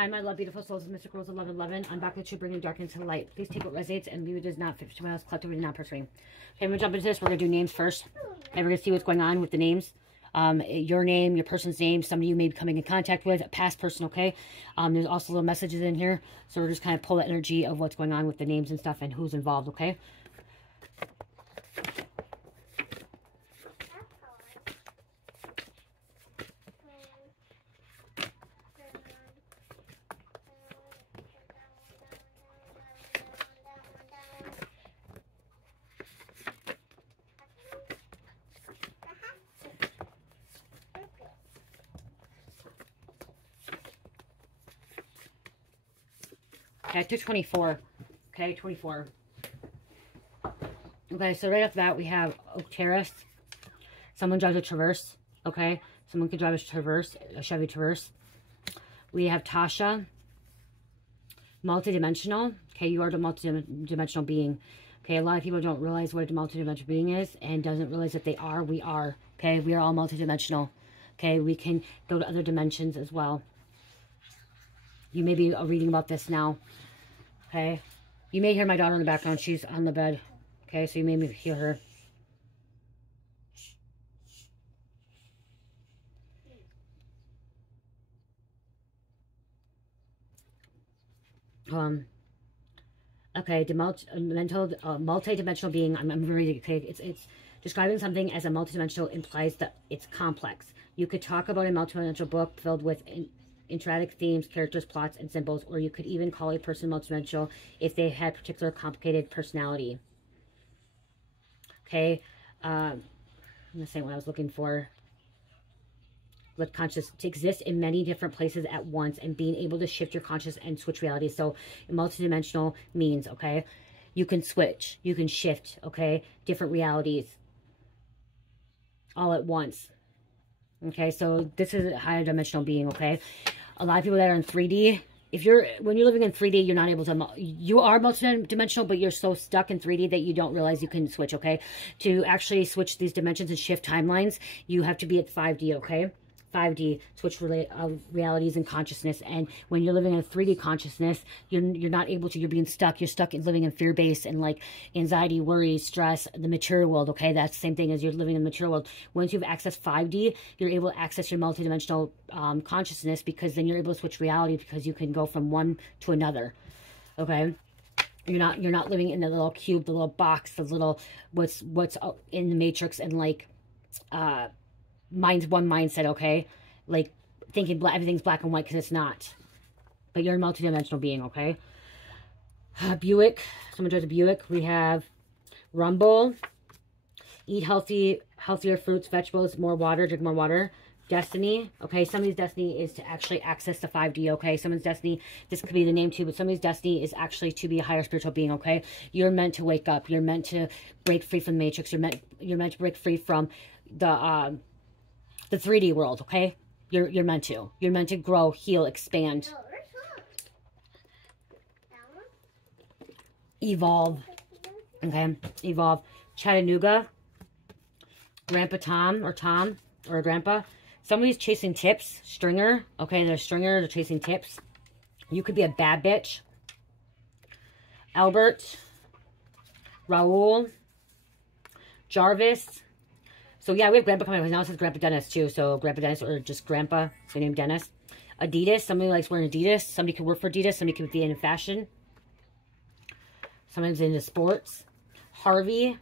Hi, my love, beautiful souls of Mystic Rose 1111. I'm back with you, bringing dark into light. Please take what resonates and leave it does not fit to my house, collectively not persuading. Okay, I'm going to jump into this. We're going to do names first. Okay, we're going to see what's going on with the names. Your name, your person's name, somebody you may be coming in contact with, a past person, okay? There's also little messages in here. So we're just kind of pull the energy of what's going on with the names and stuff and who's involved, okay? Okay, I took 24. Okay, 24. Okay, so right off the bat, we have Oak Terrace. Someone drives a Traverse. Okay, someone could drive a Traverse, a Chevy Traverse. We have Tasha. Multidimensional. Okay, you are the multidimensional being. Okay, a lot of people don't realize what a multidimensional being is and doesn't realize that they are. We are. Okay, we are all multidimensional. Okay, we can go to other dimensions as well. You may be reading about this now. Okay, you may hear my daughter in the background. She's on the bed. Okay, so you may hear her. Okay, the multi-dimensional being. I'm reading. Okay, it's describing something as a multidimensional implies that it's complex. You could talk about a multidimensional book filled with intricate themes, characters, plots, and symbols, or you could even call a person multidimensional if they had particular complicated personality. Okay, I'm gonna say what I was looking for. With conscious to exist in many different places at once and being able to shift your conscious and switch realities. So multidimensional means, okay, you can switch, you can shift, okay, different realities all at once. Okay, so this is a higher dimensional being, okay? A lot of people that are in 3D, when you're living in 3D, you're not able to, you are multidimensional, but you're so stuck in 3D that you don't realize you can switch, okay? To actually switch these dimensions and shift timelines, you have to be at 5D, okay? 5D, switch realities and consciousness. And when you're living in a 3D consciousness, you're not able to, you're being stuck. You're stuck in living in fear-based and like anxiety, worry, stress, the material world, okay? That's the same thing as you're living in the material world. Once you've accessed 5D, you're able to access your multidimensional consciousness, because then you're able to switch reality, because you can go from one to another, okay? You're not living in the little cube, the little box, the little, what's in the matrix, and like, one mindset, okay? Like thinking everything's black and white, because it's not. But you're a multidimensional being, okay? Buick. Someone drives a Buick. We have Rumble. Eat healthier fruits, vegetables, more water, drink more water. Destiny. Okay, somebody's destiny is to actually access the 5D, okay? Someone's destiny, this could be the name too, but somebody's destiny is actually to be a higher spiritual being, okay? You're meant to wake up. You're meant to break free from the matrix. You're meant to break free from the 3D world, okay? You're meant to. You're meant to grow, heal, expand. Evolve. Okay? Evolve. Chattanooga. Grandpa Tom, or Grandpa. Somebody's chasing tips. Stringer. Okay, they're stringer. They're chasing tips. You could be a bad bitch. Albert. Raul. Jarvis. So, yeah, we have Grandpa coming up. Now it says Grandpa Dennis, too. So, Grandpa Dennis, or just Grandpa. So, name Dennis. Adidas. Somebody likes wearing Adidas. Somebody could work for Adidas. Somebody could be into fashion. Someone's into sports. Harvey.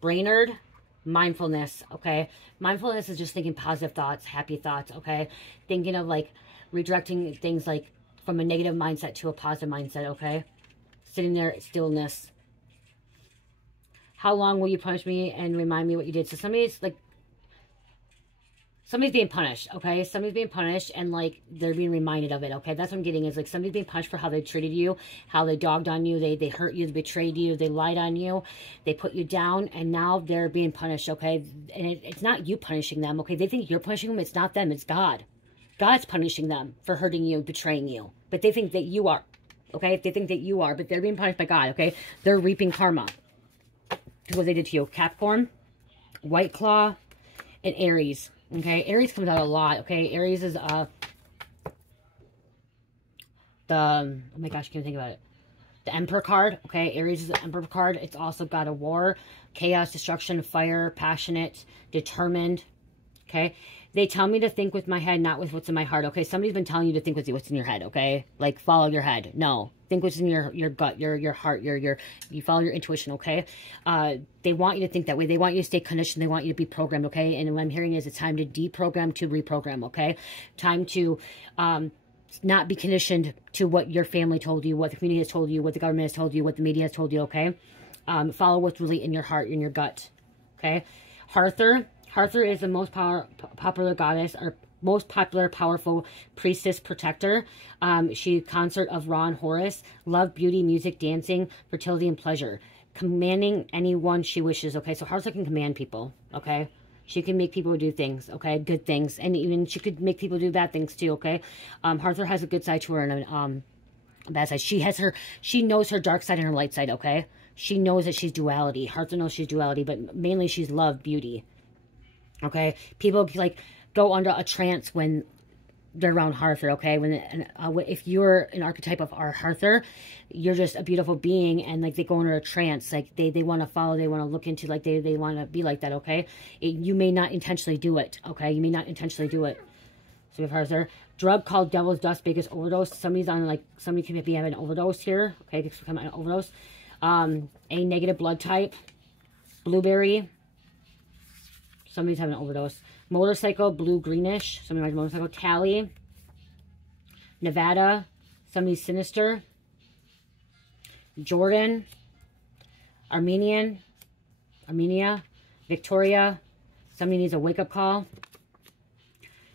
Brainerd. Mindfulness, okay? Mindfulness is just thinking positive thoughts, happy thoughts, okay? Thinking of, like, redirecting things, like, from a negative mindset to a positive mindset, okay? Sitting there, stillness. How long will you punish me and remind me what you did? So somebody's being punished, okay? Somebody's being punished, and like they're being reminded of it, okay? That's what I'm getting, is like somebody's being punished for how they treated you, how they dogged on you, they hurt you, they betrayed you, they lied on you, they put you down, and now they're being punished, okay? And it's not you punishing them, okay? They think you're punishing them. It's not them, it's God. God's punishing them for hurting you, betraying you, but they think that you are, okay? They think that you are, but they're being punished by God, okay? They're reaping karma. What they did to you. Capricorn, White Claw, and Aries. Okay, Aries comes out a lot. Okay, Aries is oh my gosh, I can't think about it. The Emperor card, okay? Aries is the Emperor card. It's also got a war, chaos, destruction, fire, passionate, determined, okay? They tell me to think with my head, not with what's in my heart, okay? Somebody's been telling you to think with what's in your head, okay? Like, follow your head. No. Think what's in your gut, your heart, you follow your intuition, okay? They want you to think that way. They want you to stay conditioned. They want you to be programmed, okay? And what I'm hearing is it's time to deprogram to reprogram, okay? Time to not be conditioned to what your family told you, what the community has told you, what the government has told you, what the media has told you, okay? Follow what's really in your heart, in your gut, okay? Arthur is the most popular goddess, or most popular, powerful priestess protector. She consort of Ra and Horus. Love, beauty, music, dancing, fertility, and pleasure. Commanding anyone she wishes, okay? So Arthur can command people, okay? She can make people do things, okay? Good things. And even she could make people do bad things too, okay? Arthur has a good side to her and a bad side. She knows her dark side and her light side, okay? She knows that she's duality. Arthur knows she's duality, but mainly she's love, beauty. Okay, people like go under a trance when they're around Arthur. Okay, if you're an archetype of our Arthur, you're just a beautiful being, and like they go under a trance. Like they want to follow, they want to look into, like they want to be like that. Okay, you may not intentionally do it. Okay, you may not intentionally do it. So we have Arthur. Drug called Devil's Dust, biggest overdose. Somebody could be having an overdose here. Okay, this could come an overdose. A negative blood type. Blueberry. Somebody's having an overdose. Motorcycle, blue-greenish. Somebody rides a motorcycle. Cali. Nevada. Somebody's sinister. Jordan. Armenia. Victoria. Somebody needs a wake-up call.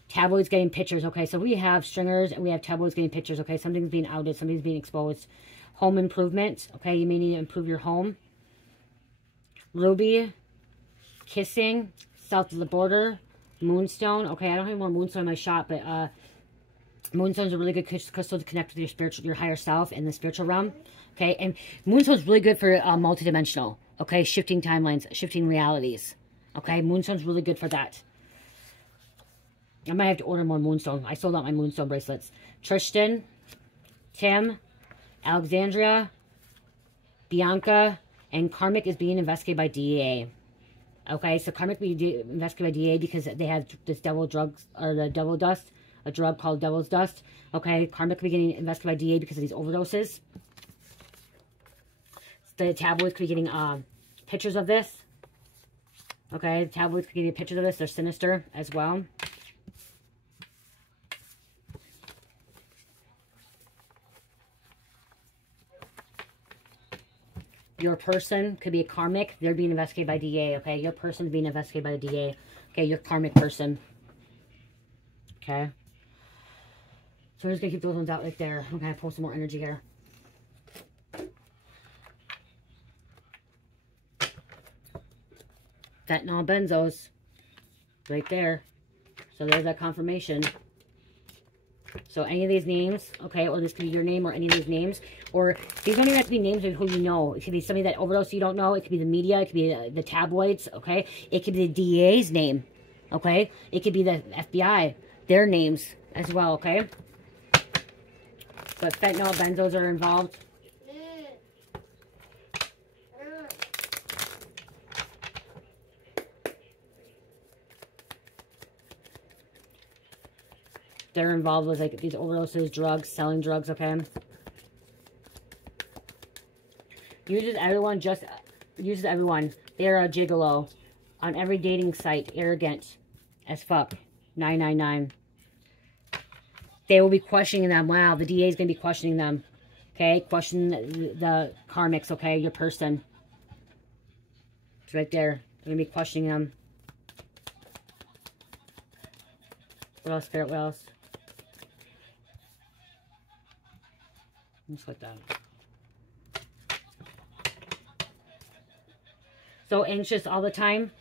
Tabloids getting pictures. Okay, so we have stringers and we have tabloids getting pictures. Okay, something's being outed. Something's being exposed. Home improvement. Okay, you may need to improve your home. Ruby. Kissing. South of the border, moonstone. Okay, I don't have any more moonstone in my shop, but moonstone is a really good crystal to connect with your higher self in the spiritual realm. Okay, and moonstone is really good for multidimensional. Okay, shifting timelines, shifting realities. Okay, moonstone's really good for that. I might have to order more moonstone. I sold out my moonstone bracelets. Tristan, Tim, Alexandria, Bianca, and Karmic is being investigated by DEA. Okay, so Karmic will be investigated by DEA because they have this devil drugs, or the devil dust, a drug called Devil's Dust. Okay, Karmic will be getting investigated by DEA because of these overdoses. The tabloids could be getting pictures of this. Okay, the tabloids could be getting pictures of this. They're sinister as well. Your person could be a karmic. They're being investigated by DA, okay? Your person is being investigated by the DA. Okay, your karmic person. Okay. So I'm just going to keep those ones out right there. I'm going to pull some more energy here. Fentanyl benzos. Right there. So there's that confirmation. So any of these names, okay, or this could be your name or any of these names, or these don't even have to be names of who you know. It could be somebody that overdosed you don't know. It could be the media. It could be the tabloids, okay? It could be the DEA's name, okay? It could be the FBI, their names as well, okay? But fentanyl, benzos are involved. They're involved with like these overdoses, drugs, selling drugs, okay? Uses everyone. They are a gigolo. On every dating site, arrogant as fuck. 999. They will be questioning them. Wow, the DA is going to be questioning them. Okay, question the karmics, okay? Your person. It's right there. They're going to be questioning them. What else, Spirit? What else? Just like that. So anxious all the time.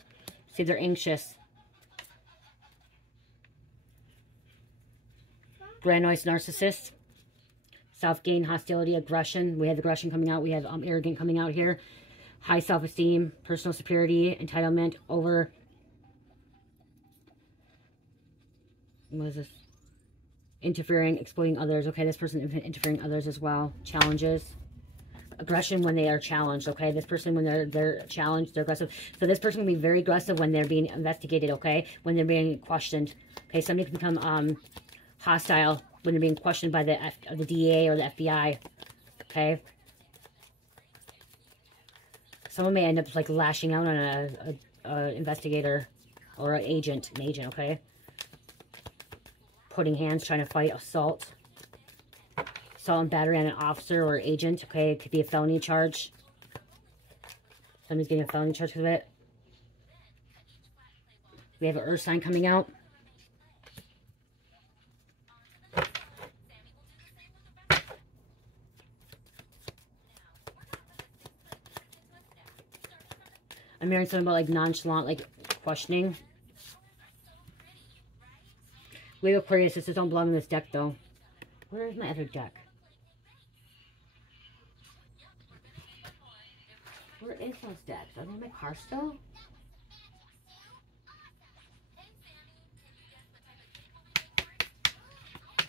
See, they're anxious. Grandiose narcissist. Self-gain, hostility, aggression. We have aggression coming out. We have arrogant coming out here. High self-esteem, personal superiority, entitlement, over... What is this? interfering, exploiting others. Okay, this person interfering others as well. Challenges. Aggression when they are challenged. Okay, this person when they're challenged, they're aggressive. So this person can be very aggressive when they're being investigated. Okay, when they're being questioned. Okay, somebody can become hostile when they're being questioned by the DEA or the FBI. Okay, someone may end up like lashing out on a investigator or an agent. Okay, putting hands, trying to fight assault. Assault and battery on an officer or agent. Okay, it could be a felony charge. Somebody's getting a felony charge because of it. We have an earth sign coming out. I'm hearing something about like nonchalant, like questioning. We have Aquarius. This don't belong in this deck though. Where is my other deck? Where is those decks? Are they in my car still?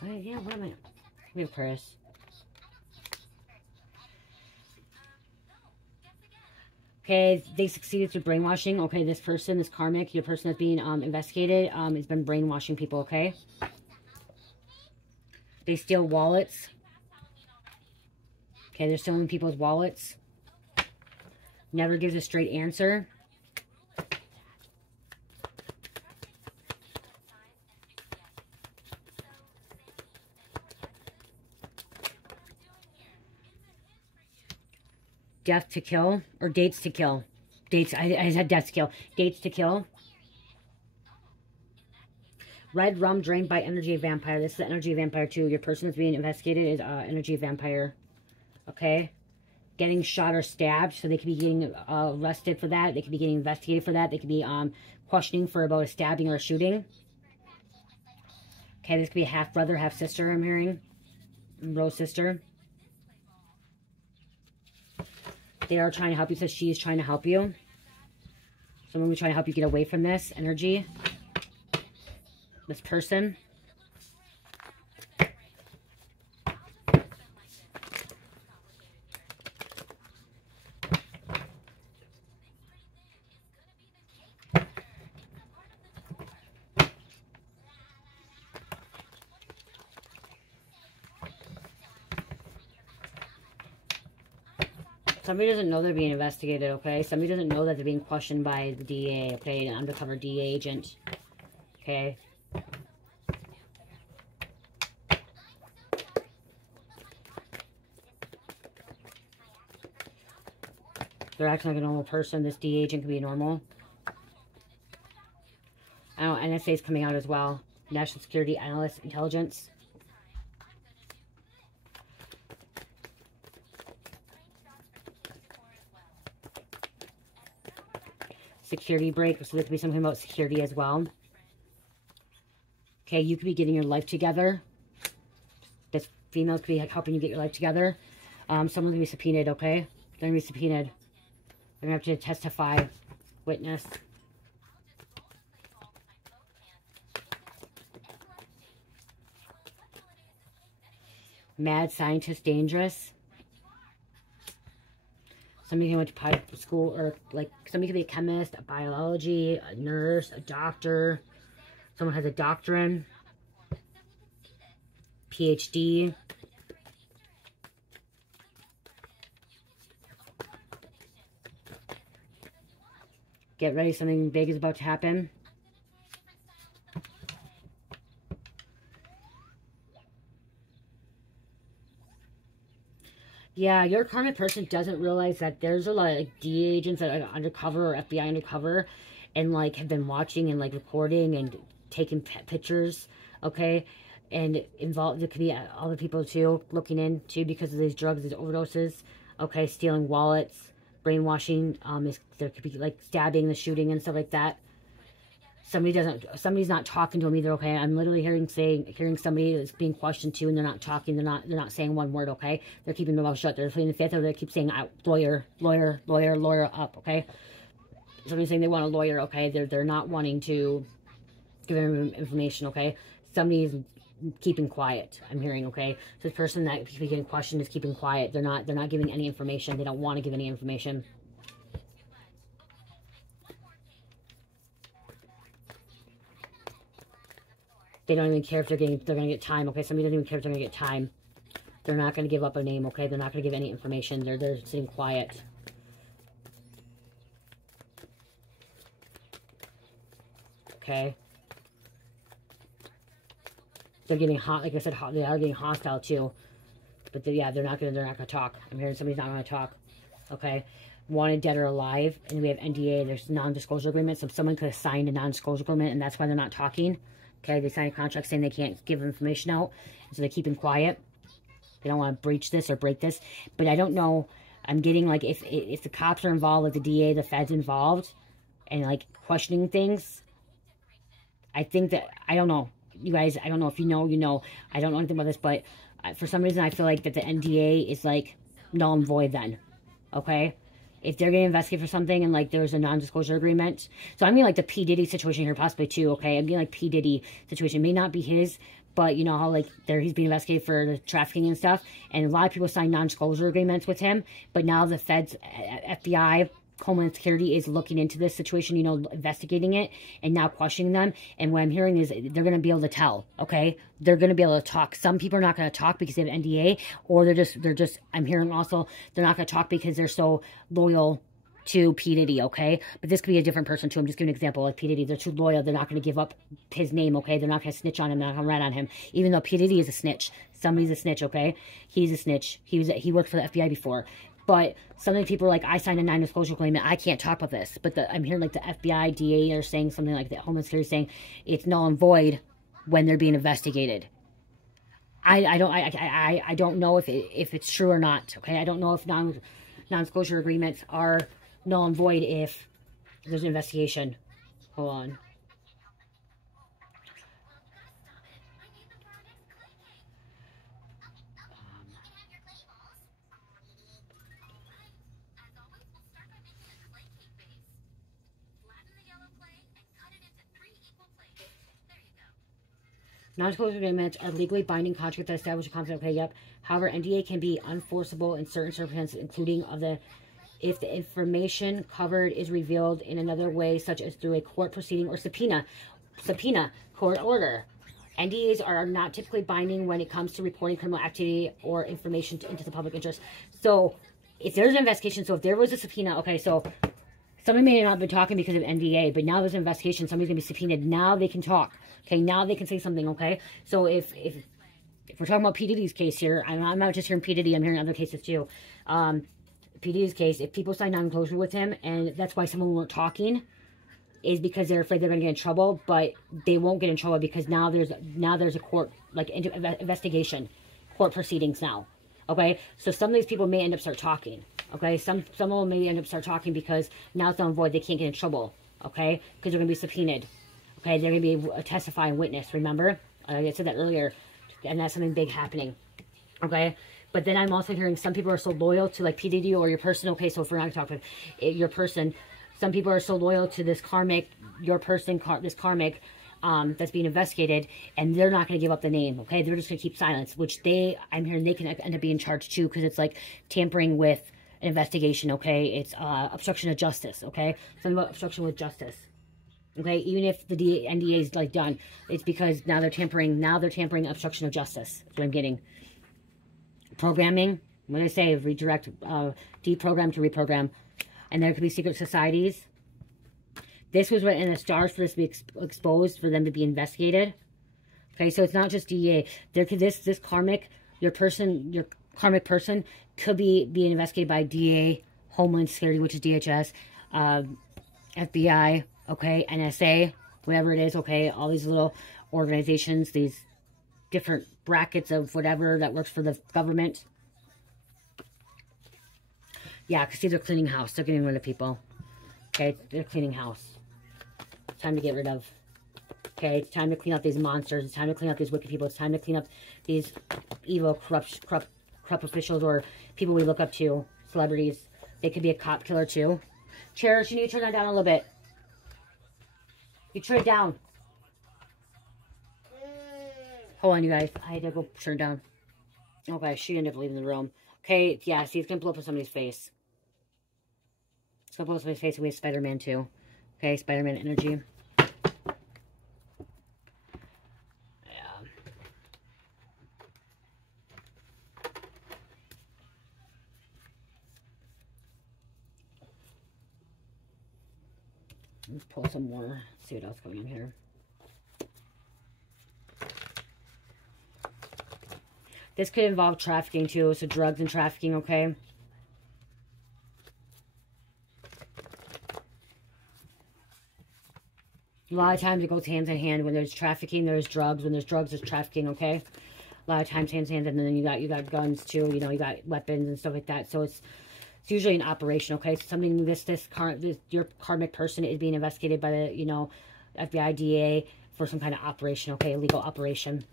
Wait, yeah, where am I? We have Aquarius. Okay, they succeeded through brainwashing. Okay, this person, this karmic, your person that's being investigated, has been brainwashing people, okay? They steal wallets. Okay, they're stealing people's wallets. Never gives a straight answer. Death to kill or dates to kill. Dates, I said death to kill. Dates to kill. Red rum drained by energy vampire. This is the energy vampire too. Your person that's being investigated is energy vampire. Okay. Getting shot or stabbed. So they could be getting arrested for that. They could be getting investigated for that. They could be questioning for about a stabbing or a shooting. Okay, this could be a half brother, half sister, I'm hearing. Rose sister. They are trying to help you. So she is trying to help you. Someone will try to help you get away from this energy. This person. Somebody doesn't know they're being investigated, okay? Somebody doesn't know that they're being questioned by the DA, okay? An undercover DA agent, okay? They're acting like a normal person. This DA agent can be normal. I don't know, NSA is coming out as well. National Security Analyst Intelligence. Security break, so there could be something about security as well. Okay, you could be getting your life together. This female could be helping you get your life together. Someone's going to be subpoenaed, okay? They're going to be subpoenaed. They're going to have to testify, witness. Mad scientist, dangerous. Somebody who went to private school, or like somebody could be a chemist, a biology, a nurse, a doctor. Someone has a doctorate, PhD. Get ready, something big is about to happen. Yeah, your karmic person doesn't realize that there's a lot of like, DA agents that are undercover or FBI undercover and like have been watching and like recording and taking pictures, okay? And involved, there could be other people too looking into because of these drugs, these overdoses, okay? Stealing wallets, brainwashing, there could be like stabbing, the shooting and stuff like that. Somebody's not talking to them either, okay? I'm literally hearing somebody that's being questioned too, and they're not talking, they're not saying one word, okay? They're keeping their mouth shut. They're playing the fifth, or they keep saying lawyer, lawyer, lawyer, lawyer up, okay? Somebody's saying they want a lawyer, okay? They're not wanting to give them information, okay? Somebody's keeping quiet. I'm hearing, okay? So this person that keeps getting questioned is keeping quiet. They're not giving any information. They don't want to give any information. They don't even care if they're going to get time, okay? Somebody doesn't even care if they're going to get time. They're not going to give up a name, okay? They're not going to give any information. They're sitting quiet. Okay? They're getting hot, like I said, they are getting hostile too. But yeah, they're not gonna talk. I'm hearing somebody's not gonna talk. Okay? Wanted, dead or alive, and we have NDA. There's non-disclosure agreement. So someone could have signed a non-disclosure agreement, and that's why they're not talking. Okay, they signed a contract saying they can't give information out, so they're keeping quiet. They don't want to breach this or break this. But I don't know. I'm getting like if the cops are involved, like the DA, the feds involved, and like questioning things. I think that I don't know, you guys. I don't know if you know, you know. I don't know anything about this, but for some reason I feel like that the NDA is like null and void. Then, okay. If they're going to investigate for something and, like, there's a non-disclosure agreement. So, I'm getting, like, the P. Diddy situation here possibly, too, okay? I'm getting, like, P. Diddy situation. It may not be his, but, you know, how, like, he's being investigated for the trafficking and stuff. And a lot of people sign non-disclosure agreements with him. But now the feds, FBI, Homeland Security is looking into this situation, you know, investigating it and now questioning them. And what I'm hearing is they're going to be able to tell, okay? They're going to be able to talk. Some people are not going to talk because they have NDA, or they're just, I'm hearing also they're not going to talk because they're so loyal to P. Diddy, okay? But this could be a different person too. I'm just giving an example. Like P. Diddy, they're too loyal. They're not going to give up his name, okay? They're not going to snitch on him. They're not going to rat on him. Even though P. Diddy is a snitch. Somebody's a snitch, okay? He's a snitch. He worked for the FBI before. But some of the people are like, I signed a non-disclosure agreement. I can't talk about this. But I'm hearing like the FBI, DA are saying something like that. Homeland Security saying it's null and void when they're being investigated. I don't know if it's true or not. Okay, I don't know if non-disclosure agreements are null and void if there's an investigation. Hold on. Non-disclosure agreements are legally binding contracts that establish a conflict. Okay, yep. However, NDA can be unenforceable in certain circumstances, including if the information covered is revealed in another way, such as through a court proceeding or subpoena court order. NDAs are not typically binding when it comes to reporting criminal activity or information into the public interest. So, if there's an investigation, so if there was a subpoena, okay, so somebody may not have been talking because of NDA, but now there's an investigation, somebody's going to be subpoenaed, now they can talk. Okay, now they can say something, okay? So if we're talking about P. Diddy's case here, I'm not just hearing P. Diddy, I'm hearing other cases too. P. Diddy's case, if people sign non-disclosure with him, and that's why someone weren't talking, is because they're afraid they're going to get in trouble, but they won't get in trouble because now there's a court, like, investigation, court proceedings now, okay? So some of these people may end up start talking, okay? Some of them may end up start talking because now it's null and void, they can't get in trouble, okay? Because they're going to be subpoenaed. Okay, they're going to be a testifying witness, remember? I said that earlier, and that's something big happening, okay? But then I'm also hearing some people are so loyal to, like, P. Diddy or your person, okay, so if we're not talking your person, some people are so loyal to this karmic, this karmic that's being investigated, and they're not going to give up the name, okay? They're just going to keep silence, which I'm hearing they can end up being charged too, because it's like tampering with an investigation, okay? It's obstruction of justice, okay? Something about obstruction with justice. Okay, even if the NDA is like done, it's because now they're tampering obstruction of justice. That's what I'm getting. Programming, what did I say? Redirect, deprogram to reprogram. And there could be secret societies. This was written in the stars for this to be exposed, for them to be investigated. Okay, so it's not just DEA. There could this karmic, your karmic person could be being investigated by DEA, Homeland Security, which is DHS, FBI, okay, NSA, whatever it is, okay, all these little organizations, these different brackets of whatever that works for the government. Yeah, because see, they're cleaning house. They're getting rid of people. Okay, they're cleaning house. It's time to get rid of. Okay, it's time to clean up these monsters. It's time to clean up these wicked people. It's time to clean up these evil, corrupt officials or people we look up to, celebrities. They could be a cop killer too. Cherish, you need to turn that down a little bit. You turn it down. Hold on, you guys. I had to go turn down. Okay, she ended up leaving the room. Okay, yeah, see, it's going to blow up in somebody's face. It's going to blow up in somebody's face. We have Spider-Man, too. Okay, Spider-Man energy. Yeah. Let's pull some more. See what else going on here. This could involve trafficking, too. So drugs and trafficking, okay? A lot of times it goes hand in hand. When there's trafficking, there's drugs. When there's drugs, there's trafficking, okay? A lot of times hands in hand. And then you got guns, too. You know, you got weapons and stuff like that. So it's usually an operation, okay? So something your karmic person is being investigated by the, you know, FBI, DA for some kind of operation, okay? Illegal operation.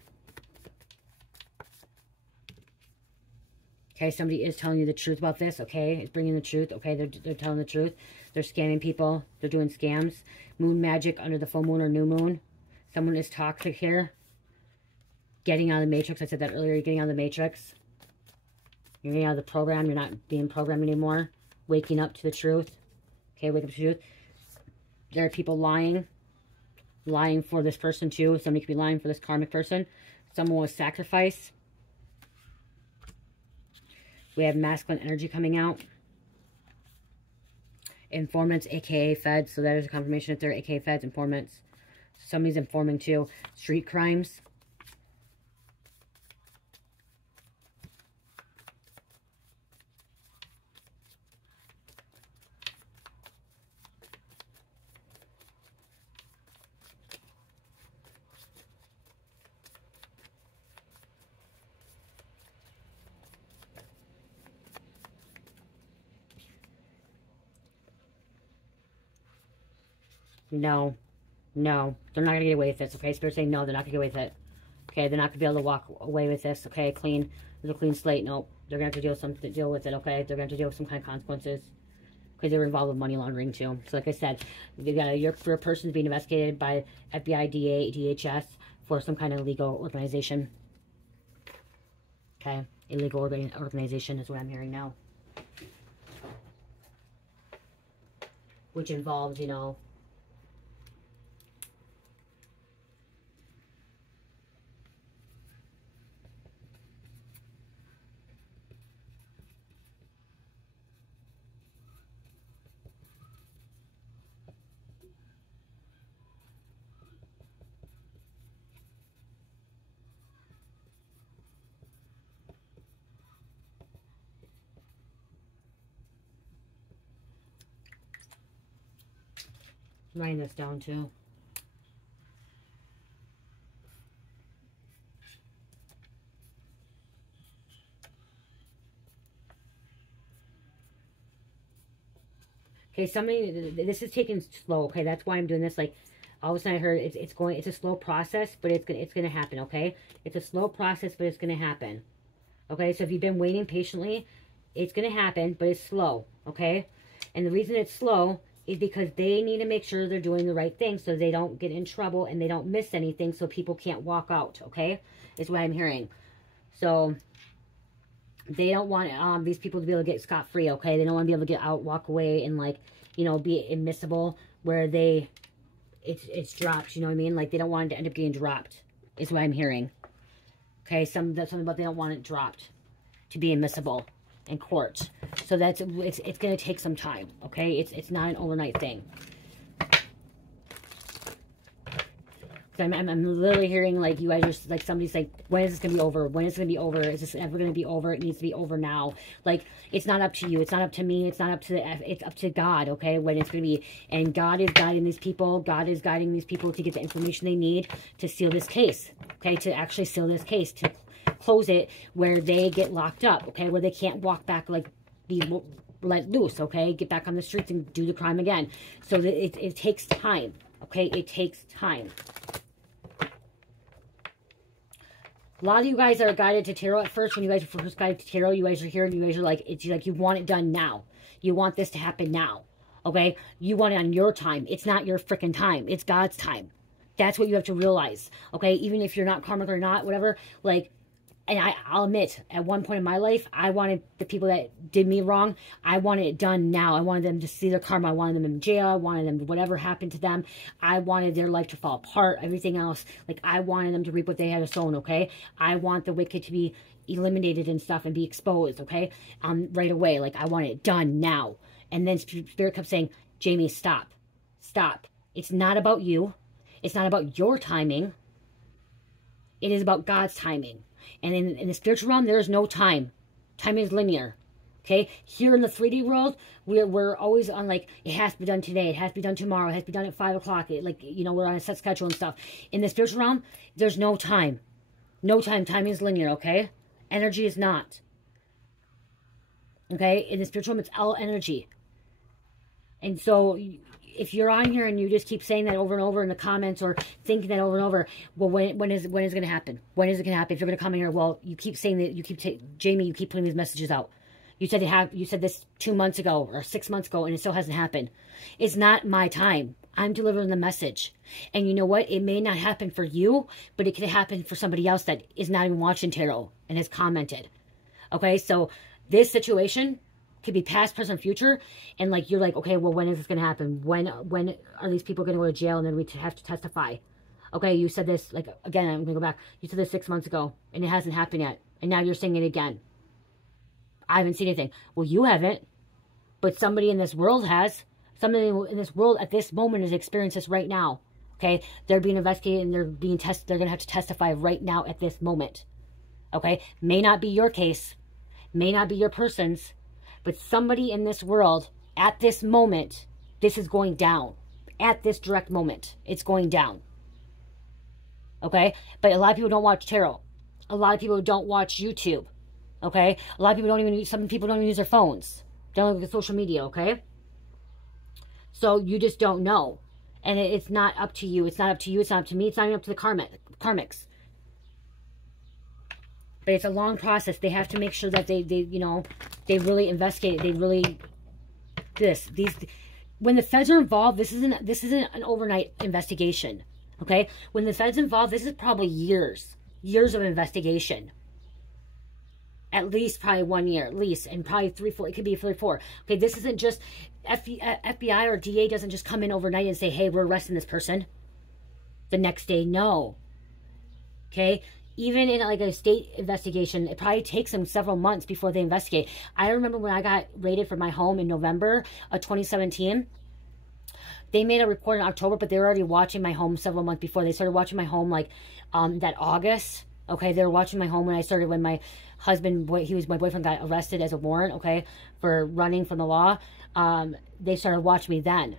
Okay, somebody is telling you the truth about this, okay? It's bringing the truth, okay? They're telling the truth. They're scamming people. They're doing scams. Moon magic under the full moon or new moon. Someone is toxic here. Getting out of the matrix. I said that earlier. You're getting out of the matrix. You're getting out of the program. You're not being programmed anymore. Waking up to the truth. Okay, wake up to the truth. There are people lying. Lying for this person, too. Somebody could be lying for this karmic person. Someone was sacrificed. We have masculine energy coming out. Informants, aka feds. So that is a confirmation that they're aka feds, informants. Somebody's informing too. Street crimes. No. No. They're not going to get away with this, okay? Spirit's saying no, they're not going to get away with it. Okay, they're not going to be able to walk away with this, okay? Clean. There's a clean slate. Nope. They're going to have to deal with it, okay? They're going to have to deal with some kind of consequences. Because they're involved with money laundering, too. So, like I said, your person's being investigated by FBI, DA, DHS for some kind of illegal organization. Okay? Illegal organization is what I'm hearing now. Which involves, you know, I'm writing this down too. Okay, this is taking slow, okay? That's why I'm doing this. Like, all of a sudden I heard it's a slow process, but it's gonna happen, okay? It's a slow process, but it's gonna happen. Okay, so if you've been waiting patiently, it's gonna happen, but it's slow, okay? And the reason it's slow is because they need to make sure they're doing the right thing so they don't get in trouble and they don't miss anything so people can't walk out, okay? Is what I'm hearing. So they don't want these people to be able to get scot-free, okay? They don't want to be able to get out, walk away, and, like, you know, be admissible where it's dropped, you know what I mean? Like, they don't want it to end up getting dropped, is what I'm hearing. Okay, something about they don't want it dropped to be admissible in court. So it's going to take some time, okay? It's not an overnight thing. I'm literally hearing, like, you guys are, like, somebody's like, when is this going to be over? When is it going to be over? Is this ever going to be over? It needs to be over now. Like, it's not up to you. It's not up to me. It's not up to, it's up to God, okay, when it's going to be. And God is guiding these people. God is guiding these people to get the information they need to seal this case, okay, to actually seal this case, to close it where they get locked up, okay, where they can't walk back, like, be let loose, okay, get back on the streets and do the crime again. So that it takes time, okay, it takes time. A lot of you guys are guided to tarot at first. When you guys are first guided to tarot, you guys are here and you guys are like, it's like you want it done now. You want this to happen now. Okay? You want it on your time. It's not your freaking time. It's God's time. That's what you have to realize, okay? Even if you're not karmic or not, whatever, like, and I'll admit, at one point in my life, I wanted the people that did me wrong, I wanted it done now. I wanted them to see their karma. I wanted them in jail. I wanted them, whatever happened to them, I wanted their life to fall apart, everything else. Like, I wanted them to reap what they had sown, okay? I want the wicked to be eliminated and stuff and be exposed, okay? Right away. Like, I want it done now. And then Spirit kept saying, Jamie, stop. Stop. It's not about you. It's not about your timing. It is about God's timing. And in the spiritual realm, there is no time. Time is linear. Okay? Here in the 3D world, we're always on, like, it has to be done today. It has to be done tomorrow. It has to be done at 5 o'clock. Like, you know, we're on a set schedule and stuff. In the spiritual realm, there's no time. No time. Time is linear, okay? Energy is not. Okay? In the spiritual realm, it's all energy. And so, if you're on here and you just keep saying that over and over in the comments or thinking that over and over, well, when is it going to happen? When is it going to happen? If you're going to come in here, well, you keep saying that, Jamie, you keep putting these messages out. You said this 2 months ago or 6 months ago, and it still hasn't happened. It's not my time. I'm delivering the message. And you know what? It may not happen for you, but it could happen for somebody else that is not even watching tarot and has commented. Okay, so this situation could be past, present, future, and like you're like, okay, well, when is this going to happen? When are these people going to go to jail and then we have to testify? Okay, you said this, like, again, I'm going to go back. You said this 6 months ago, and it hasn't happened yet, and now you're saying it again. I haven't seen anything. Well, you haven't, but somebody in this world has. Somebody in this world at this moment is experiencing this right now. Okay, they're being investigated and they're being tested. They're going to have to testify right now at this moment. Okay, may not be your case, may not be your person's, but somebody in this world, at this moment, this is going down. At this direct moment, it's going down. Okay? But a lot of people don't watch tarot. A lot of people don't watch YouTube. Okay? A lot of people don't even use, some people don't even use their phones. They don't look at social media, okay? So you just don't know. And it's not up to you. It's not up to you. It's not up to me. It's not even up to the karmics. But it's a long process. They have to make sure that they you know, they really investigate it. They really, when the feds are involved, this isn't an overnight investigation. Okay? When the feds involved, this is probably years of investigation. At least probably 1 year, at least, and probably 3, 4. It could be 3, 4. Okay, this isn't just FBI or DA doesn't just come in overnight and say, hey, we're arresting this person. The next day, no. Okay? Even in like a state investigation, it probably takes them several months before they investigate. I remember when I got raided for my home in November of 2017, they made a report in October, but they were already watching my home several months before. They started watching my home like that August. Okay, they were watching my home when my husband, my boyfriend got arrested as a warrant, okay, for running from the law. They started watching me then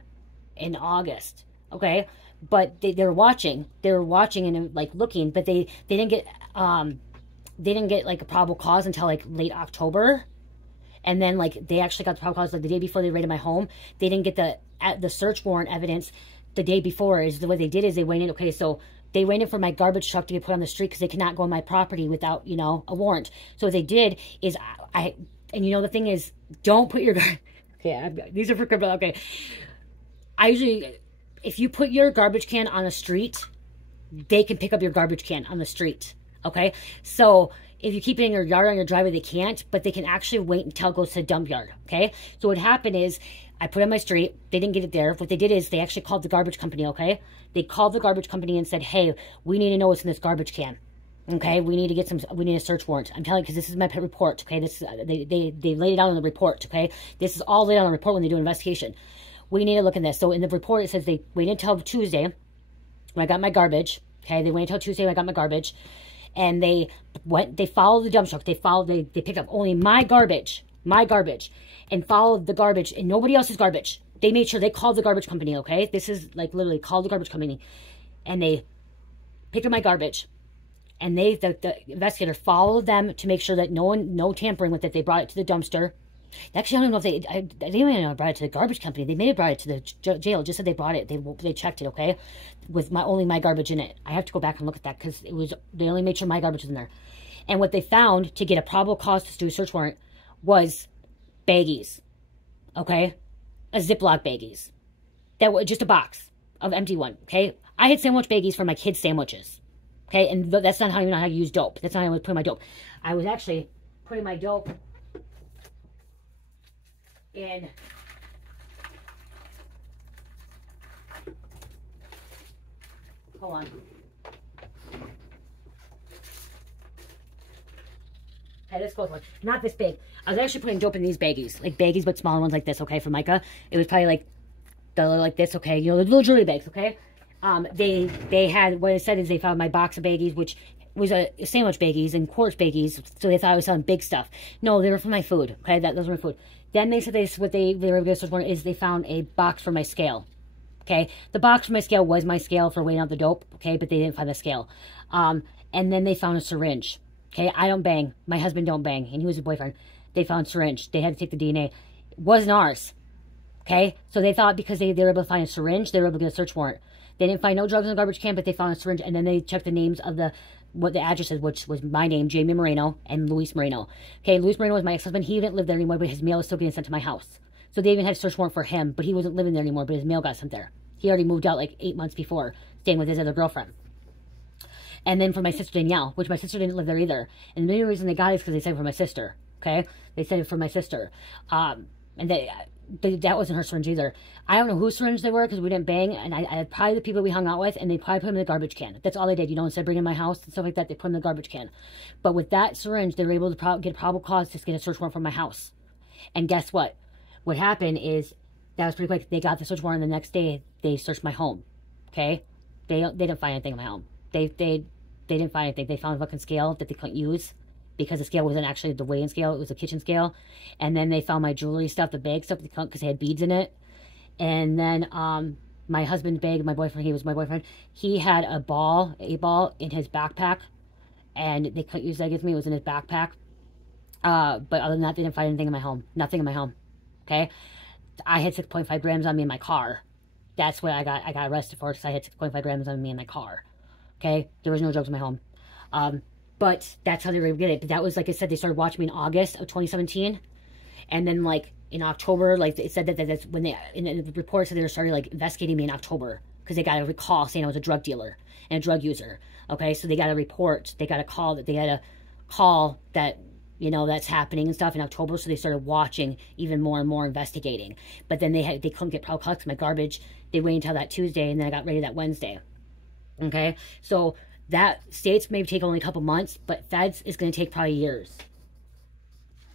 in August, okay? But they were watching and like looking, but they didn't get like a probable cause until like late October. And then like they actually got the probable cause like the day before they raided my home. They didn't get the search warrant evidence the day before. Is the way they did is they waited. Okay, so they waited for my garbage truck to be put on the street because they could not go on my property without, you know, a warrant. So what they did is and you know, the thing is, don't put your okay, these are for crypto. Okay, I usually, if you put your garbage can on the street, they can pick up your garbage can on the street. Okay, so if you keep it in your yard, on your driveway, they can't, but they can actually wait until it goes to the dump yard. Okay, so what happened is I put it on my street. They didn't get it there. What they did is they actually called the garbage company. Okay, they called the garbage company and said, hey, we need to know what's in this garbage can. Okay, we need a search warrant. I'm telling you, because this is my pet report. Okay, this they laid it out on the report. Okay, this is all laid out on the report when they do an investigation. We need to look at this. So in the report, it says they waited until Tuesday when I got my garbage. Okay, they waited until Tuesday when I got my garbage. And they followed the dump truck. They picked up only my garbage, and followed the garbage and nobody else's garbage. They made sure they called the garbage company, okay? This is like literally called the garbage company. And they picked up my garbage. And the investigator followed them to make sure that no tampering with it. They brought it to the dumpster. Actually, I don't know if they didn't even know I brought it to the garbage company. They may have brought it to the jail. Just said they brought it. They checked it, okay? With only my garbage in it. I have to go back and look at that because they only made sure my garbage was in there. And what they found to get a probable cause to do a search warrant was baggies, okay? A Ziploc baggies. That was just a box of empty one, okay? I had sandwich baggies for my kids' sandwiches. Okay, and that's not even how you use dope. That's not how I was putting my dope. I was actually putting my dope in hold on. Okay, this goes one. Not this big. I was actually putting dope in these baggies. Like baggies, but smaller ones like this, okay, for Micah. It was probably like, like this, okay? You know, the little jewelry bags, okay? They had, what it said is they found my box of baggies, which was a sandwich baggies and quartz baggies, so they thought I was selling big stuff. No, they were for my food, okay? Those were my food. Then they said what they were going to search for is they found a box for my scale, okay? The box for my scale was my scale for weighing out the dope, okay? But they didn't find the scale. And then they found a syringe, okay? I don't bang. My husband don't bang, and he was a boyfriend. They found a syringe. They had to take the DNA. It wasn't ours, okay? So they thought because they were able to find a syringe, they were able to get a search warrant. They didn't find no drugs in the garbage can, but they found a syringe, and then they checked the names of what the addresses, which was my name, Jamie Moreno, and Luis Moreno. Okay, Luis Moreno was my ex-husband. He didn't live there anymore, but his mail was still being sent to my house. So they even had a search warrant for him, but he wasn't living there anymore, but his mail got sent there. He already moved out like 8 months before, staying with his other girlfriend. And then for my sister Danielle, which my sister didn't live there either. And the main reason they got it is because they sent it for my sister, okay? They sent it for my sister. And that wasn't her syringe either. I don't know whose syringe they were because we didn't bang, and I had probably the people we hung out with, and they probably put them in the garbage can. That's all they did, you know, instead of bringing them in my house and stuff like that, they put them in the garbage can. But with that syringe, they were able to get a probable cause to get a search warrant for my house. And guess what? What happened is, that was pretty quick, they got the search warrant, and the next day, they searched my home, okay? They didn't find anything in my home. They didn't find anything. They found a fucking scale that they couldn't use, because the scale wasn't actually the weighing scale, it was a kitchen scale. And then they found my jewelry stuff, the bag stuff, because they had beads in it. And then my husband's bag, my boyfriend, he was my boyfriend, he had a ball in his backpack, and they couldn't use that against me, it was in his backpack. But other than that, they didn't find anything in my home. Nothing in my home, okay? I had 6.5 grams on me in my car. That's what I got arrested for, because I had 6.5 grams on me in my car, okay? There was no drugs in my home. But that's how they were able to get it. But that was, like I said, they started watching me in August of 2017. And then, like, in October, like, they said that's when they, in the report said they were started, like, investigating me in October. Because they got a call saying I was a drug dealer and a drug user. Okay, so they got a report. They got a call that, you know, that's happening and stuff in October. So they started watching even more and more, investigating. But then they couldn't get probable cause because my garbage. They waited until that Tuesday, and then I got ready that Wednesday. Okay, so that states maybe take only a couple months, but feds is going to take probably years.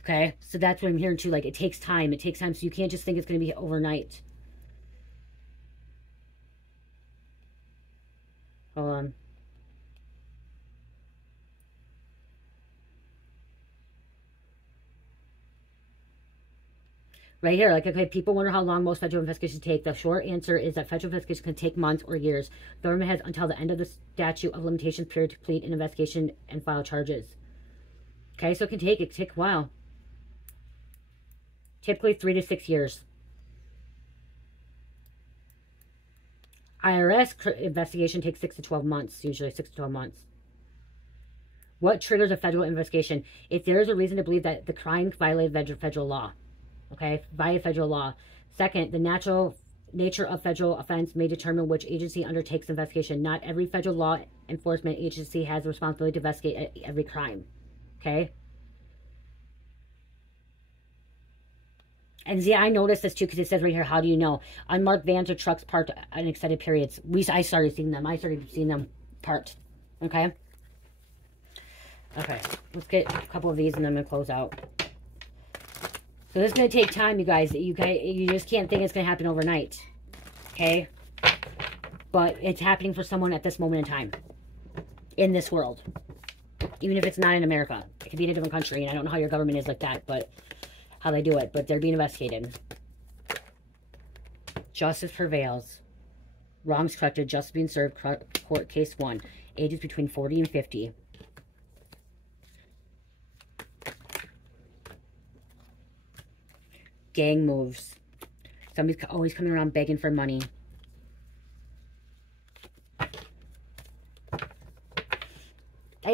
Okay, so that's what I'm hearing too. Like, it takes time. It takes time, so you can't just think it's going to be overnight. Hold on. Right here, like, okay, people wonder how long most federal investigations take. The short answer is that federal investigations can take months or years. The government has until the end of the statute of limitations period to complete an investigation and file charges. Okay, so it can take a while. Typically 3 to 6 years. IRS investigation takes 6 to 12 months, usually 6 to 12 months. What triggers a federal investigation? If there is a reason to believe that the crime violated federal law. Okay, via federal law. Second, the natural nature of federal offense may determine which agency undertakes investigation. Not every federal law enforcement agency has the responsibility to investigate every crime. Okay? And see, I noticed this too, because it says right here, how do you know? Unmarked vans or trucks parked on extended periods. I started seeing them. I started seeing them parked. Okay? Okay, let's get a couple of these and then I'm going to close out. So this is going to take time, you guys. You just can't think it's going to happen overnight. Okay? But it's happening for someone at this moment in time. In this world. Even if it's not in America. It could be in a different country. And I don't know how your government is like that. But how they do it. But they're being investigated. Justice prevails. Wrongs corrected. Justice being served. Court case 1. Ages between 40 and 50. Gang moves. Somebody's always coming around begging for money.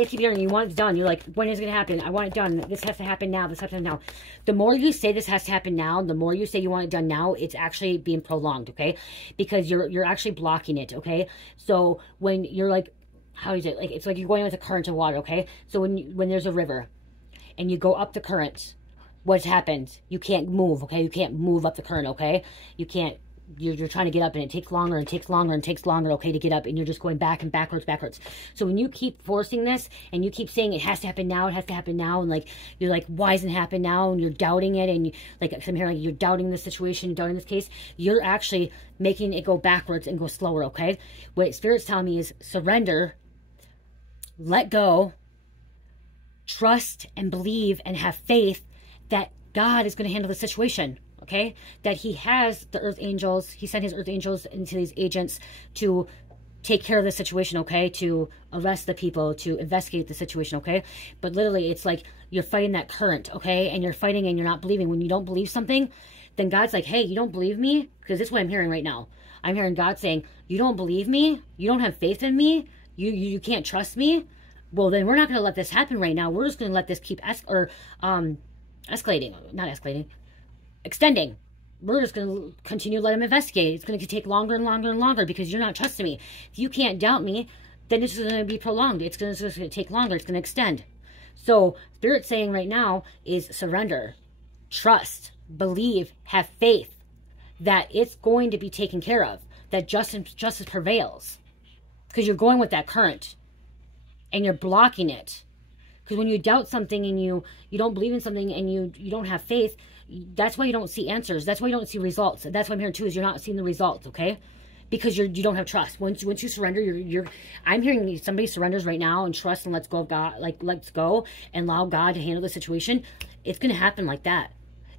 I keep hearing you want it done. You're like, when is it going to happen? I want it done. This has to happen now. This has to happen now. The more you say this has to happen now, the more you say you want it done now, it's actually being prolonged, okay? Because you're actually blocking it, okay? So when you're like, how is it? Like, it's like you're going with a current of water, okay? So when there's a river and you go up the current, what's happened? You can't move, okay? You can't move up the current, okay? You can't, you're trying to get up and it takes longer and takes longer and takes longer, okay, to get up, and you're just going back and backwards. So when you keep forcing this and you keep saying it has to happen now, it has to happen now, and like, you're like, why doesn't it happen now? And you're doubting it, and you, like, I'm hearing like you're doubting the situation, doubting this case, you're actually making it go backwards and go slower, okay? What Spirit's telling me is surrender, let go, trust and believe and have faith that God is going to handle the situation. Okay, that he has the earth angels, he sent his earth angels into these agents to take care of the situation, okay, to arrest the people, to investigate the situation, okay? But literally, it's like you're fighting that current, okay, and you're fighting and you're not believing. When you don't believe something, then God's like, hey, you don't believe me? Because this is what I'm hearing right now. I'm hearing God saying, you don't believe me? You don't have faith in me? You can't trust me? Well, then we're not going to let this happen right now. We're just going to let this keep escalating, not escalating, extending. We're just going to continue to let him investigate. It's going to take longer and longer and longer because you're not trusting me. If you can't doubt me, then it's going to be prolonged. It's going to take longer. It's going to extend. So Spirit's saying right now is surrender, trust, believe, have faith that it's going to be taken care of, that justice prevails, because you're going with that current and you're blocking it. Because when you doubt something and you don't believe in something and you don't have faith, that's why you don't see answers. That's why you don't see results. That's what I'm hearing too, is you're not seeing the results, okay? Because you don't have trust. Once you surrender, I'm hearing somebody surrenders right now and trust and lets go of God, like lets go and allow God to handle the situation. It's going to happen like that.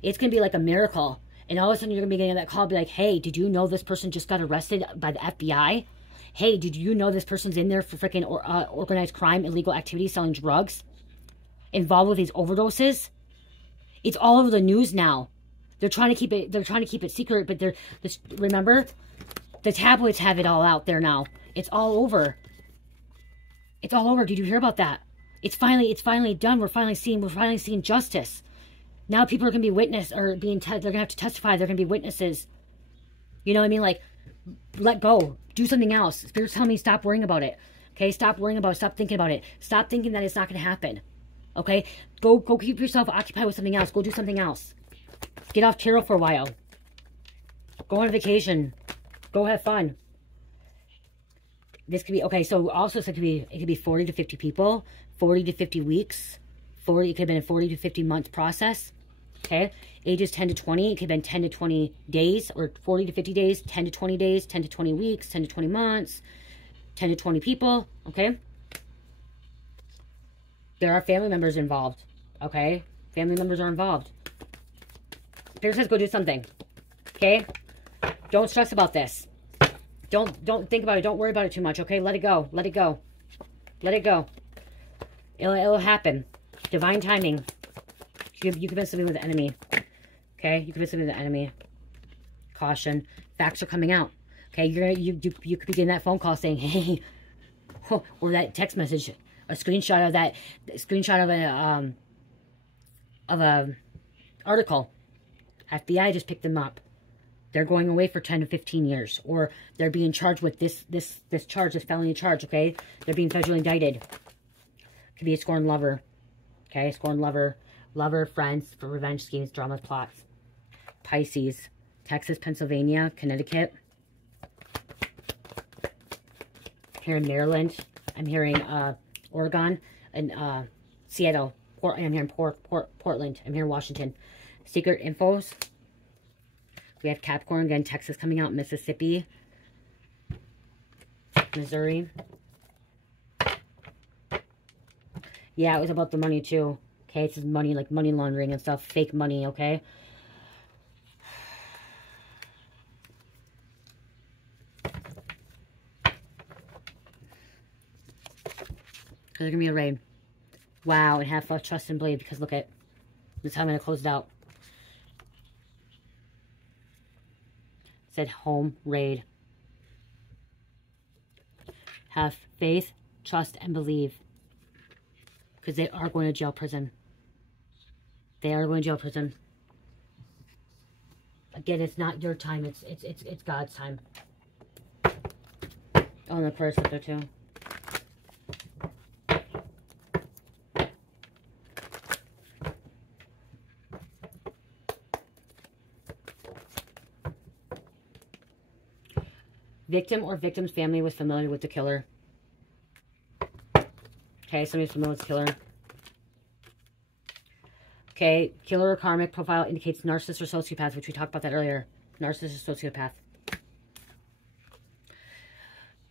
It's going to be like a miracle. And all of a sudden you're going to be getting that call, be like, hey, did you know this person just got arrested by the FBI? Hey, did you know this person's in there for freaking organized crime, illegal activity, selling drugs, involved with these overdoses? It's all over the news now. They're trying to keep it secret, but remember, the tabloids have it all out there now. It's all over. It's all over. Did you hear about that? It's finally done. We're finally seeing justice. Now people are going to be they're going to have to testify. They're going to be witnesses. You know what I mean? Like, let go. Do something else. Spirit's telling me stop worrying about it. Okay? Stop worrying about it. Stop thinking about it. Stop thinking that it's not going to happen. Okay? Go keep yourself occupied with something else. Go do something else. Get off tarot for a while. Go on vacation. Go have fun. This could be, okay, so also it could be 40 to 50 people, 40 to 50 weeks, it could have been a 40 to 50 month process. Okay? Ages 10 to 20, it could have been 10 to 20 days, or 40 to 50 days, 10 to 20 days, 10 to 20 weeks, 10 to 20 months, 10 to 20 people, okay? There are family members involved, okay? Family members are involved. Spirit says go do something, okay? Don't stress about this. Don't think about it. Don't worry about it too much, okay? Let it go. Let it go. Let it go. It'll happen. Divine timing. You could be something with the enemy, okay? You could be something with the enemy. Caution. Facts are coming out, okay? You could be getting that phone call saying, hey, or that text message, a screenshot of a article. FBI just picked them up. They're going away for 10 to 15 years, or they're being charged with this felony charge, okay? They're being federally indicted. Could be a scorned lover, okay? Scorned lover, friends for revenge schemes, dramas, plots. Pisces, Texas, Pennsylvania, Connecticut. Here in Maryland, I'm hearing Oregon and Seattle. I'm hearing Portland. I'm hearing Washington. Secret infos. We have Capricorn, again, Texas coming out, Mississippi, Missouri. Yeah, it was about the money too. Okay, it's just money, like money laundering and stuff, fake money, okay? Because there's going to be a raid. Wow, and have trust and believe, because look at, this is how I'm going to close it out. Said home raid. Have faith, trust, and believe. Because they are going to jail, prison. They are going to jail, prison. Again, it's not your time. It's God's time. Oh, and the purse up there too. Victim or victim's family was familiar with the killer. Okay, somebody's familiar with the killer. Okay, killer or karmic profile indicates narcissist or sociopath, which we talked about that earlier. Narcissist or sociopath.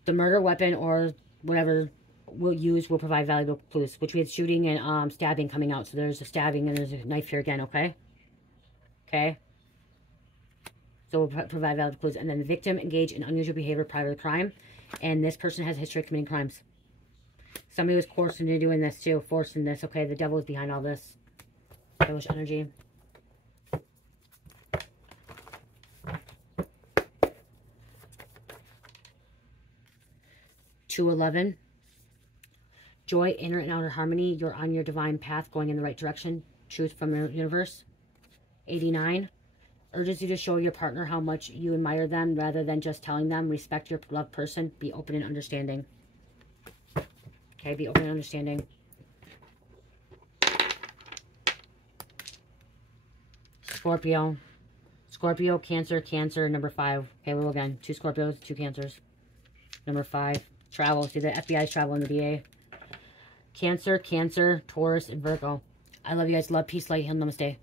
The murder weapon or whatever will provide valuable clues, which we had shooting and stabbing coming out. So there's a stabbing and there's a knife here again, okay? Okay. So we'll provide valuable clues. And then the victim engaged in unusual behavior prior to the crime. And this person has a history of committing crimes. Somebody was coerced into doing this too, forced in this, okay? The devil is behind all this. Devilish energy. $211. Joy, inner and outer harmony. You're on your divine path, going in the right direction. Truth from the universe. 89. Urges you to show your partner how much you admire them rather than just telling them. Respect your loved person. Be open and understanding. Okay, be open and understanding. Scorpio. Scorpio, Cancer, Cancer, number 5. Okay, well, again, 2 Scorpios, 2 Cancers. Number 5. Travel. See, the FBI's travel in the VA. Cancer, Cancer, Taurus, and Virgo. I love you guys. Love, peace, light, heal, namaste.